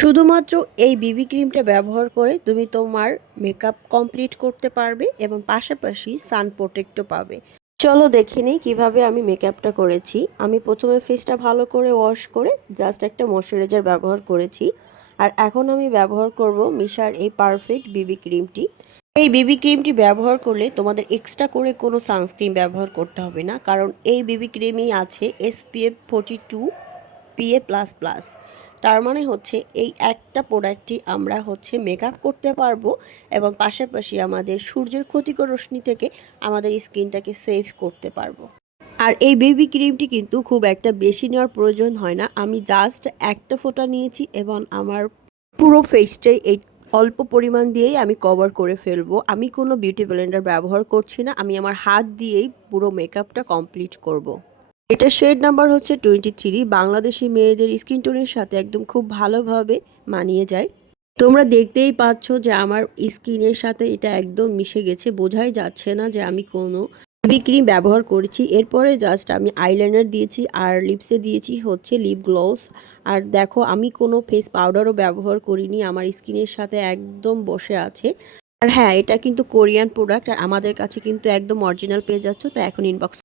শুধুমাত্র এই বিবি ক্রিমটা ব্যবহার করে তুমি তোমার মেকআপ কমপ্লিট করতে পারবে এবং পাশাপাশি সান প্রোটেক্টও পাবে। চলো দেখে নিই কীভাবে আমি মেকআপটা করেছি। আমি প্রথমে ফেসটা ভালো করে ওয়াশ করে জাস্ট একটা ময়শ্চারাইজার ব্যবহার করেছি। আর এখন আমি ব্যবহার করব মিশার এই পারফেক্ট বিবি ক্রিমটি। এই বিবি ক্রিমটি ব্যবহার করলে তোমাদের এক্সট্রা করে কোনো সানস্ক্রিন ব্যবহার করতে হবে না, কারণ এই বিবি ক্রিমেই আছে SPF 42 PA++। তার মানে হচ্ছে এই একটা প্রোডাক্টই আমরা মেকআপ করতে পারবো এবং পাশাপাশি আমাদের সূর্যের ক্ষতিকর রশ্মি থেকে আমাদের স্কিনটাকে সেভ করতে পারবো। আর এই বেবি ক্রিমটি কিন্তু খুব একটা বেশি নেওয়ার প্রয়োজন হয় না। আমি জাস্ট একটা ফোঁটা নিয়েছি এবং আমার পুরো ফেসটাই এই অল্প পরিমাণ দিয়েই আমি কভার করে ফেলবো। আমি কোনো বিউটি ব্লেন্ডার ব্যবহার করছি না, আমি আমার হাত দিয়েই পুরো মেকআপটা কমপ্লিট করব। এটা শেড নাম্বার হচ্ছে 23। বাংলাদেশি মেয়েদের স্কিন টোনের সাথে একদম খুব ভালোভাবে মানিয়ে যায়। তোমরা দেখতেই পাচ্ছ যে আমার স্কিনের সাথে এটা একদম মিশে গেছে, বোঝাই যাচ্ছে না যে আমি কোনো বেবি ক্রিম ব্যবহার করেছি। এরপরে জাস্ট আমি আইলাইনার দিয়েছি আর লিপসে দিয়েছি লিপ গ্লস। আর দেখো আমি কোনো ফেস পাউডারও ব্যবহার করিনি, আমার স্কিনের সাথে একদম বসে আছে। আর হ্যাঁ, এটা কিন্তু কোরিয়ান প্রোডাক্ট আর আমাদের কাছে কিন্তু একদম অরিজিনাল পেয়ে যাচ্ছ। তো এখন ইনবক্স